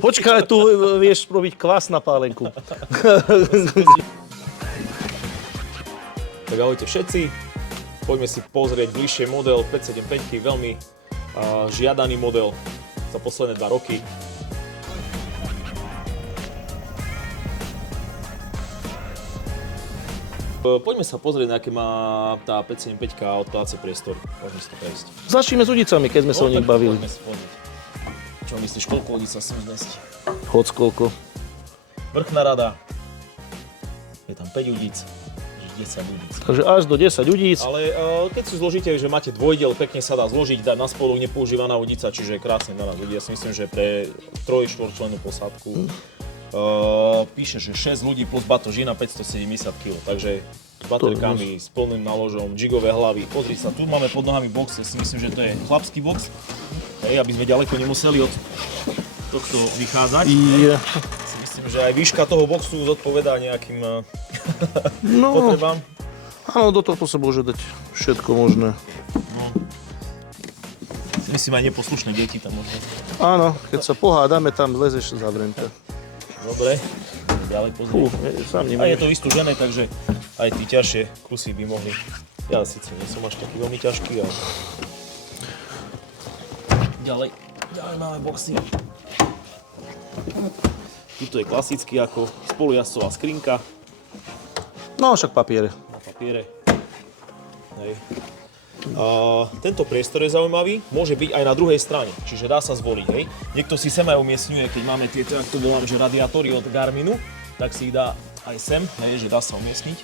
Počkaj, tu vieš robiť kvás na pálenku. Tak ahojte všetci. Poďme si pozrieť bližšie model 575, veľmi žiadaný model za posledné 2 roky. Poďme sa pozrieť, aké má tá 575 odkladacie priestory. Poďme si to prejsť. Začneme s udicami, keď sme sa o nich bavili. Poďme si pozrieť. Čo myslíš, koľko ľudí sa sem zmestí? Hoď koľko. Vrchná rada. Je tam 5 udíc, 10 udíc. Takže až do 10 udíc. Ale keď si zložíte, že máte dvojdiel, pekne sa dá zložiť, dať na spolu nepoužívaná udica, čiže krásne na nás ľudí. Ja si myslím, že pre 3-4 člennú posádku píše, že 6 ľudí plus batožina 570 kg, takže s baterkami, s plným náložom, jigové hlavy. Pozri sa, tu máme pod nohami box, ja si myslím, že to je chlapský box, aby sme ďaleko nemuseli od tohto vychádzať. Yeah. Si myslím, že aj výška toho boxu zodpovedá nejakým potrebám. Áno, do tohto sa môže dať všetko možné. No. Myslím, aj neposlušné deti tam možno. Áno, keď sa pohádame, tam lezeš za vremka. Dobre, ďalej pozrieť. A je to vystúžené, takže aj tí ťažšie kusy by mohli. Ja síce nie som až taký veľmi ťažký, ale... Ďalej máme boxy. Tuto je klasický ako spolujazdcová skrinka. No, však papiere. Na papiere. Hej. Tento priestor je zaujímavý, môže byť aj na druhej strane, čiže dá sa zvoliť, hej. Niekto si sem aj umiestňuje, keď máme tieto, ako to volám, že radiátory od Garminu, tak si ich dá aj sem, hej, že dá sa umiestniť.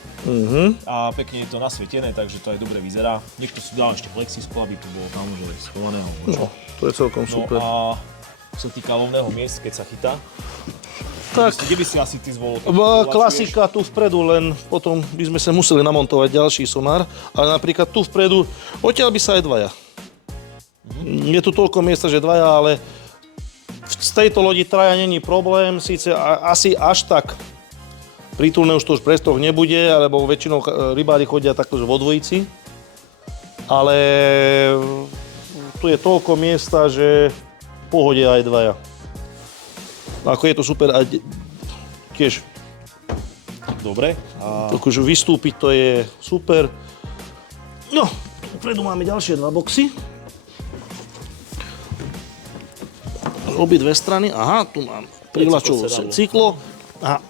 A pekne je to nasvietené, takže to aj dobre vyzerá. Niekto si dá ešte plexisklo, aby to bolo tam, že schovaného. No, to je celkom super. No a čo sa týka lovného miest, keď sa chytá, tak, kde by si asi ty zvolil? Klasika tu vpredu, len potom by sme sa museli namontovať ďalší sonár, ale napríklad tu vpredu, odtiaľ by sa aj dvaja. Je tu toľko miesta, že dvaja, ale z tejto lodi traja není problém, síce asi až tak prítulné už to už prestroch nebude, alebo väčšinou rybári chodia takto vo dvojici, ale tu je toľko miesta, že v pohode aj dvaja. Ako je to super a tiež dobre. akože vystúpiť to je super. No, vpredu máme ďalšie 2 boxy. Obidve strany. Aha, tu mám prihľačové cyklo. Aha,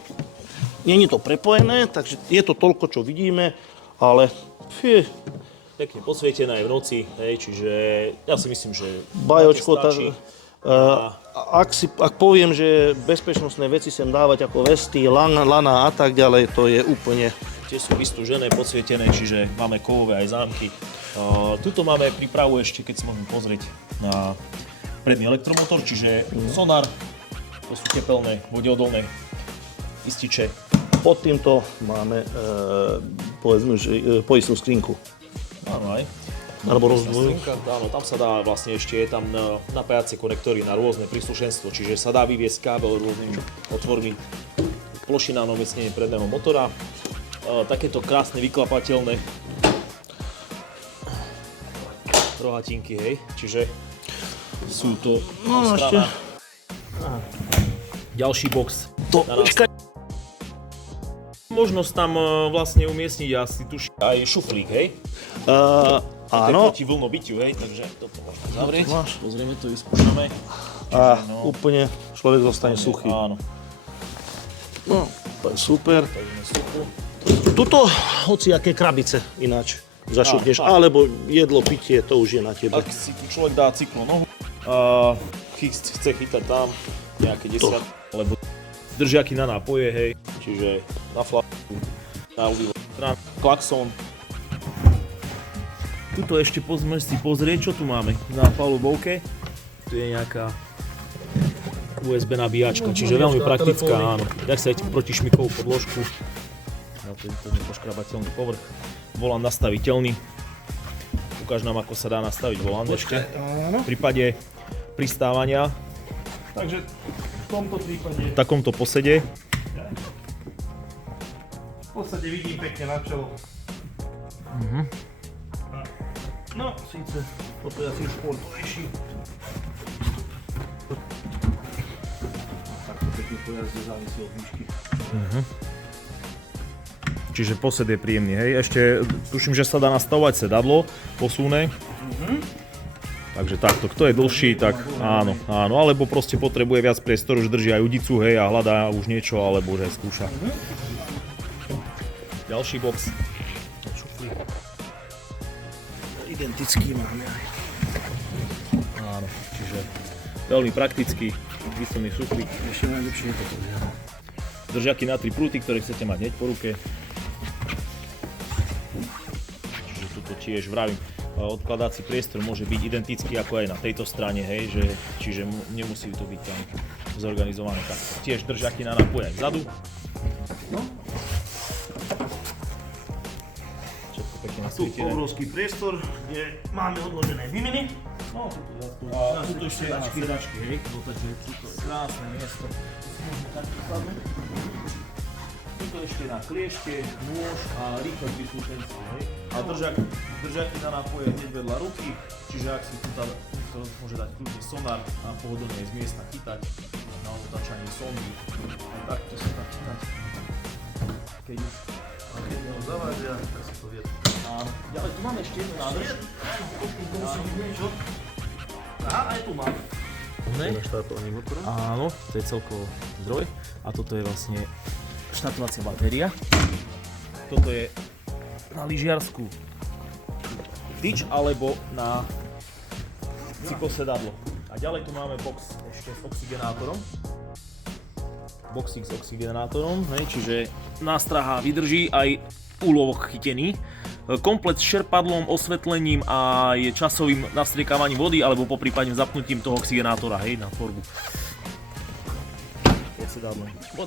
není to prepojené, takže je to toľko, čo vidíme, ale pekne posvietené aj v noci, hej, čiže ja si myslím, že bajočko, ak poviem, že bezpečnostné veci sem dávať ako vesty, lana a tak ďalej, to je úplne... Tie sú vystúžené, podsvietené, čiže máme kovové aj zámky. Tuto máme prípravu ešte, keď si môžeme pozrieť na predný elektromotor, čiže sonár, to sú tepelné, vodeodolné ističe. Pod týmto máme povedzme, že poistnú skrinku. Áno aj. Alebo rozvoju. Áno, tam sa dá vlastne ešte, je tam napájacie konektory na rôzne príslušenstvo, čiže sa dá vyviesť kábel rôznymi otvormi, plošina na umiestnenie predného motora. Takéto krásne vyklapateľné rohatinky, hej, čiže sú to strana. Ďalší box. Počkaj. Možnosť tam vlastne umiestniť asi tuším aj šuflík, hej? Áno. Proti vlnobytiu, hej, takže toto môžeme zavrieť. Pozrieme to, vyskúšame. A úplne človek zostane suchý. Áno. No, to je super. Tuto hociaké krabice ináč zašupneš, alebo jedlo, pitie, to už je na tebe. Ak si tu človek dá cyklonohu, chce chytať tam nejaké 10, alebo držiaky na nápoje, hej, čiže na flašku, na ulivo, klaxon. Tuto ešte môžeme si pozrieť, čo tu máme na palubovke. Tu je nejaká USB nabíjačka, čiže veľmi praktická, áno. Tak sa aj proti šmikov podložku na tento nepoškrabateľný povrch. Volant nastaviteľný. Ukáž nám, ako sa dá nastaviť volant ešte. V prípade pristávania. Takže v tomto prípade... V takomto posede. V podstate vidím pekne na čelo. No, síce, toto je asi športovejší. po jazde závisí od výšky. Čiže posed je príjemný, hej. Ešte tuším, že sa dá nastavovať sedadlo, posúne. Takže takto, kto je dlhší, tak áno, alebo proste potrebuje viac priestoru, že drží aj udicu, hej, a hľadá už niečo, alebo že skúša. Ďalší box. Identický máme aj. Áno, čiže veľmi praktický, výsledný šuflík. Ešte najlepšie je toto. Držiaky na 3 prúty, ktoré chcete mať hneď po ruke. Čiže tuto tiež vravím, odkladací priestor môže byť identický ako aj na tejto strane, hej, že, čiže nemusí to byť tam zorganizované takto. Tiež držiaky na nápoj aj vzadu. No. Všetko pekne Tu nasvietené. obrovský priestor, kde máme odložené vymeny. No, Tuto ešte sedačky, hej, takže tuto je krásne miesto. Tuto ešte na klieške, nôž a rýchle príslušenstvo, hej. A držaky na nápoje hneď vedľa ruky, čiže ak si to môže dať kľudne sonár a pohodlne z miesta chytať na otáčanie sondy. A takto sa dá chytať. Keď ho zavážia, tak si to vie. Ďalej tu máme ešte jednu nádrž. Aha, aj tu mám. Štartovanie motora. Áno, to je celkovo zdroj a toto je vlastne štartovacia batéria. Toto je na lyžiarsku tyč alebo na cyklosedadlo. A ďalej tu máme box ešte s oxigenátorom. Boxík s oxigenátorom, čiže nástraha vydrží aj úlovok chytený. Komplet s čerpadlom, osvetlením a je časovým nastriekávaním vody alebo poprípadne zapnutím toho oxigenátora, hej, na tvorbu.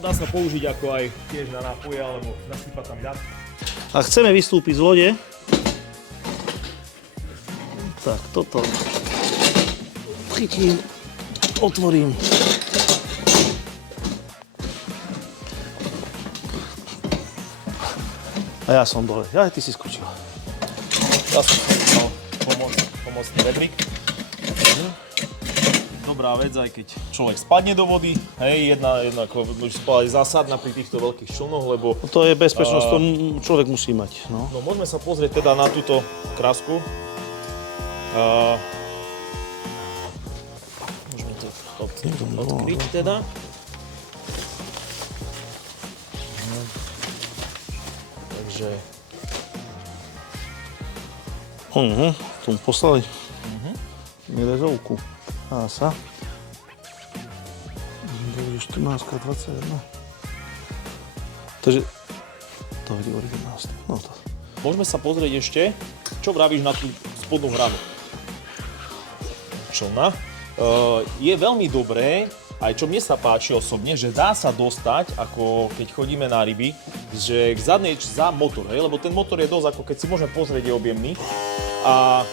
Dá sa použiť ako aj tiež na nápoje alebo nasypať tam ľad. Ak chceme vystúpiť z lode, tak toto chytím, otvorím. A ja som dole. Ja, ty si skočil. Zase mal pomocný rebrík. Dobrá vec, aj keď človek spadne do vody. Hej, jedna ako už povedať zásadná pri týchto veľkých člnoch, lebo... To je bezpečnosť, to človek musí mať. No. No, môžeme sa pozrieť teda na túto krásku. Môžeme to odkryť teda. Takže... Tu mu poslali nerezovku. Ása. 14, 21. Takže to je originálne. No to. Môžeme sa pozrieť ešte, čo vravíš na tú spodnú hranu člna. Je veľmi dobré, aj čo mne sa páči osobne, že dá sa dostať, ako keď chodíme na ryby, že k zadnej za motor, hej? Lebo ten motor je dosť, ako keď si môžeme pozrieť, je objemný. A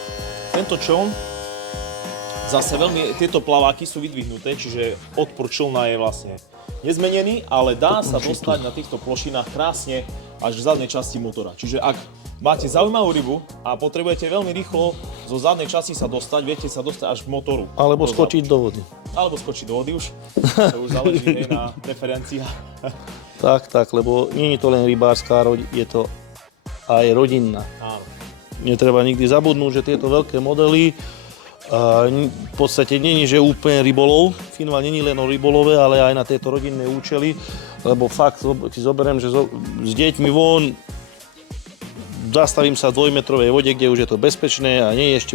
tento čln, zase veľmi, tieto plaváky sú vydvihnuté, čiže odpor člna je vlastne nezmenený, ale dá sa dostať na týchto plošinách krásne až k zadnej časti motora. Čiže ak máte zaujímavú rybu a potrebujete veľmi rýchlo zo zadnej časti sa dostať, viete sa dostať až k motoru. Alebo skočiť do vody. Alebo skočiť do vody už. To už záleží na preferenciách. Tak, lebo nie je to len rybárska, je to aj rodinná. Áno. Netreba nikdy zabudnúť, že tieto veľké modely v podstate nie je, že úplne rybolov. Finval nie je len o rybolove, ale aj na tieto rodinné účely. Lebo fakt, keď zoberiem, že s deťmi von, zastavím sa v 2-metrovej vode, kde už je to bezpečné a nie je ešte...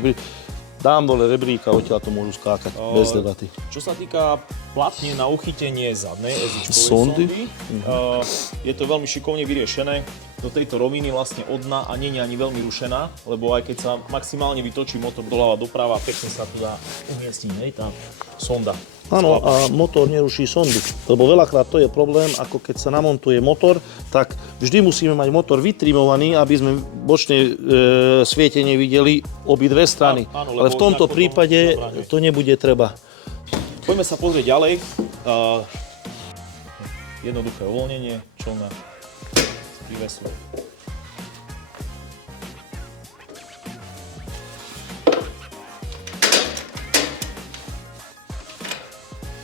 Dám dole rebríka, odtiaľ to môžu skákať bez debaty. Čo sa týka platne na uchytenie zadnej ezičkovej Sondy. Je to veľmi šikovne vyriešené. Do tejto roviny vlastne od dna a nie je ani veľmi rušená, lebo aj keď sa maximálne vytočí motor doľava doprava, pekne sa tu dá umiestniť, hej, tá sonda. Áno, a motor neruší sondu, lebo veľakrát to je problém, ako keď sa namontuje motor, tak vždy musíme mať motor vytrimovaný, aby sme bočné svietenie videli obidve strany. Áno, ale v tomto prípade to nebude treba. Poďme sa pozrieť ďalej. Jednoduché uvoľnenie člna z prívesu.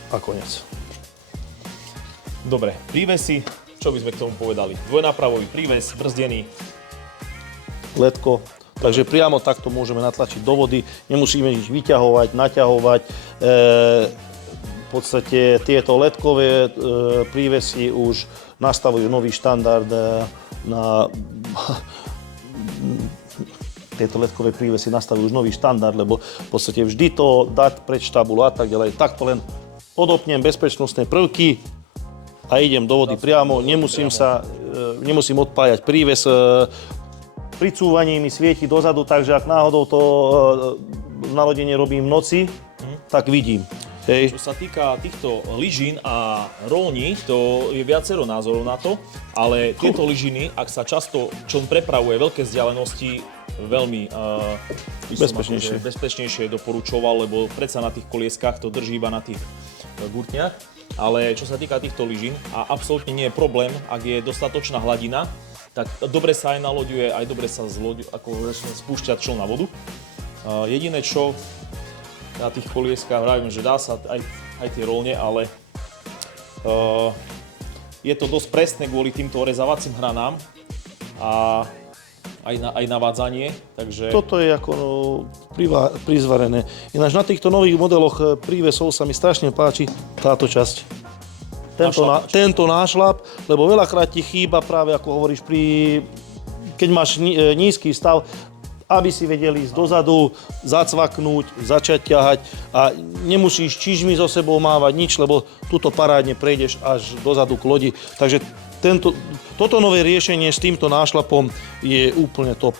A koniec. Dobre, prívesy, čo by sme k tomu povedali? Dvojnápravový príves, brzdený. Letko. Takže priamo takto môžeme natlačiť do vody, nemusíme nič vyťahovať, naťahovať. V podstate tieto letkové prívesy už nastavujú nový štandard na... Tieto letkové prívesy nastavujú už nový štandard, lebo v podstate vždy to dať pred štabulu a tak ďalej. Takto len odopnem bezpečnostné prvky a idem do vody priamo, nemusím odpájať príves. Pri cúvaní mi svieti dozadu, takže ak náhodou to nalodenie robím v noci, tak vidím. Hej. Čo sa týka týchto lyžín a rolní, to je viacero názorov na to, ale tieto lyžiny, ak sa často, čo prepravuje veľké vzdialenosti, veľmi bezpečnejšie doporučoval, lebo predsa na tých kolieskách to drží iba na tých gurtniach. Ale čo sa týka týchto lyžín, a absolútne nie je problém, ak je dostatočná hladina, tak dobre sa aj naloďuje, aj dobre sa začne spúšťať čln na vodu. Jediné čo na tých kolieskách, vravím, že dá sa aj tie rolne, ale je to dosť presné kvôli týmto orezávacím hranám a aj navádzanie, takže... Toto je ako prizvarené. Ináč na týchto nových modeloch prívesov sa mi strašne páči táto časť. Tento nášlap, lebo veľakrát ti chýba práve, ako hovoríš, keď máš nízky stav, aby si vedeli ísť dozadu, zacvaknúť, začať ťahať a nemusíš čižmi so sebou mávať nič, lebo tuto parádne prejdeš až dozadu k lodi. Takže toto nové riešenie s týmto nášlapom je úplne top.